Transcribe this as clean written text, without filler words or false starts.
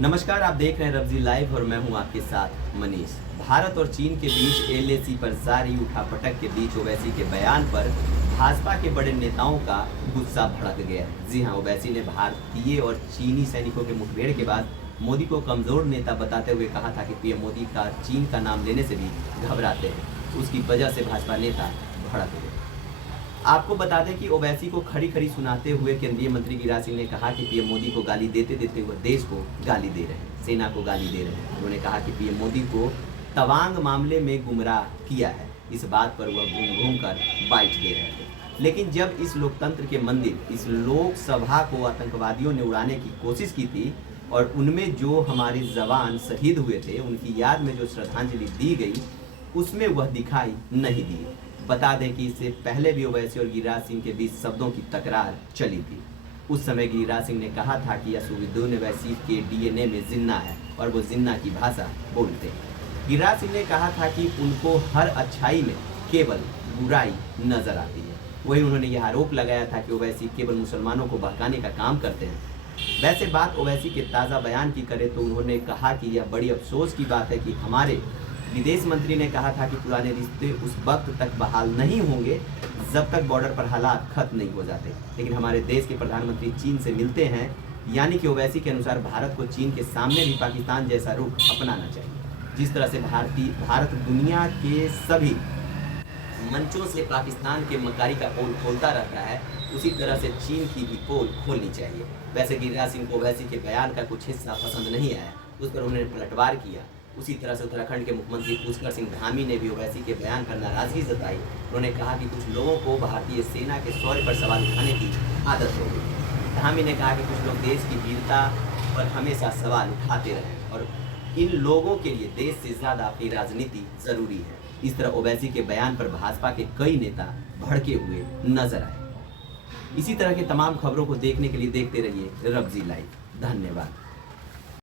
नमस्कार, आप देख रहे हैं रब्जी लाइव और मैं हूं आपके साथ मनीष। भारत और चीन के बीच एलएसी पर जारी उठापटक के बीच ओवैसी के बयान पर भाजपा के बड़े नेताओं का गुस्सा भड़क गया। जी हां, ओवैसी ने भारतीय और चीनी सैनिकों के मुठभेड़ के बाद मोदी को कमजोर नेता बताते हुए कहा था कि पीएम मोदी का चीन का नाम लेने से भी घबराते हैं। उसकी वजह से भाजपा नेता भड़क गए। आपको बता दें कि ओवैसी को खड़ी खड़ी सुनाते हुए केंद्रीय मंत्री गिरिराज सिंह ने कहा कि पीएम मोदी को गाली देते देते हुए देश को गाली दे रहे हैं, सेना को गाली दे रहे हैं। उन्होंने कहा कि पीएम मोदी को तवांग मामले में गुमराह किया है, इस बात पर वह घूम घूम कर बाइट दे रहे थे। लेकिन जब इस लोकतंत्र के मंदिर, इस लोकसभा को आतंकवादियों ने उड़ाने की कोशिश की थी और उनमें जो हमारे जवान शहीद हुए थे, उनकी याद में जो श्रद्धांजलि दी गई, उसमें वह दिखाई नहीं दी। बता दें कि इससे पहले भी ओवैसी और गिरिराज सिंह के बीच शब्दों की तकरार चली थी। उस समय गिरिराज सिंह ने कहा था कि असदुद्दीन ओवैसी के डीएनए में जिन्ना है और वो जिन्ना की भाषा बोलते हैं। गिरिराज सिंह ने कहा था कि उनको हर अच्छाई में केवल बुराई नजर आती है। वही उन्होंने यह आरोप लगाया था कि ओवैसी केवल मुसलमानों को बहकाने का काम करते हैं। वैसे बात ओवैसी के ताज़ा बयान की करें तो उन्होंने कहा कि यह बड़ी अफसोस की बात है कि हमारे विदेश मंत्री ने कहा था कि पुराने रिश्ते उस वक्त तक बहाल नहीं होंगे जब तक बॉर्डर पर हालात खत्म नहीं हो जाते। लेकिन हमारे देश के प्रधानमंत्री चीन से मिलते हैं, यानी कि ओवैसी के अनुसार भारत को चीन के सामने भी पाकिस्तान जैसा रुख अपनाना चाहिए। जिस तरह से भारत दुनिया के सभी मंचों से पाकिस्तान के मकारी का पोल खोलता रहता है, उसी तरह से चीन की भी पोल खोलनी चाहिए। वैसे गिरिराज सिंह को ओवैसी के बयान का कुछ हिस्सा पसंद नहीं आया, उस पर उन्होंने पलटवार किया। उसी तरह से उत्तराखंड के मुख्यमंत्री पुष्कर सिंह धामी ने भी ओवैसी के बयान पर नाराजगी जताई। उन्होंने कहा कि कुछ लोगों को भारतीय सेना के शौर्य पर सवाल उठाने की आदत हो गई। धामी ने कहा कि कुछ लोग देश की वीरता पर हमेशा सवाल उठाते रहे और इन लोगों के लिए देश से ज़्यादा अपनी राजनीति जरूरी है। इस तरह ओवैसी के बयान पर भाजपा के कई नेता भड़के हुए नजर आए। इसी तरह के तमाम खबरों को देखने के लिए देखते रहिए रब्जी लाइव। धन्यवाद।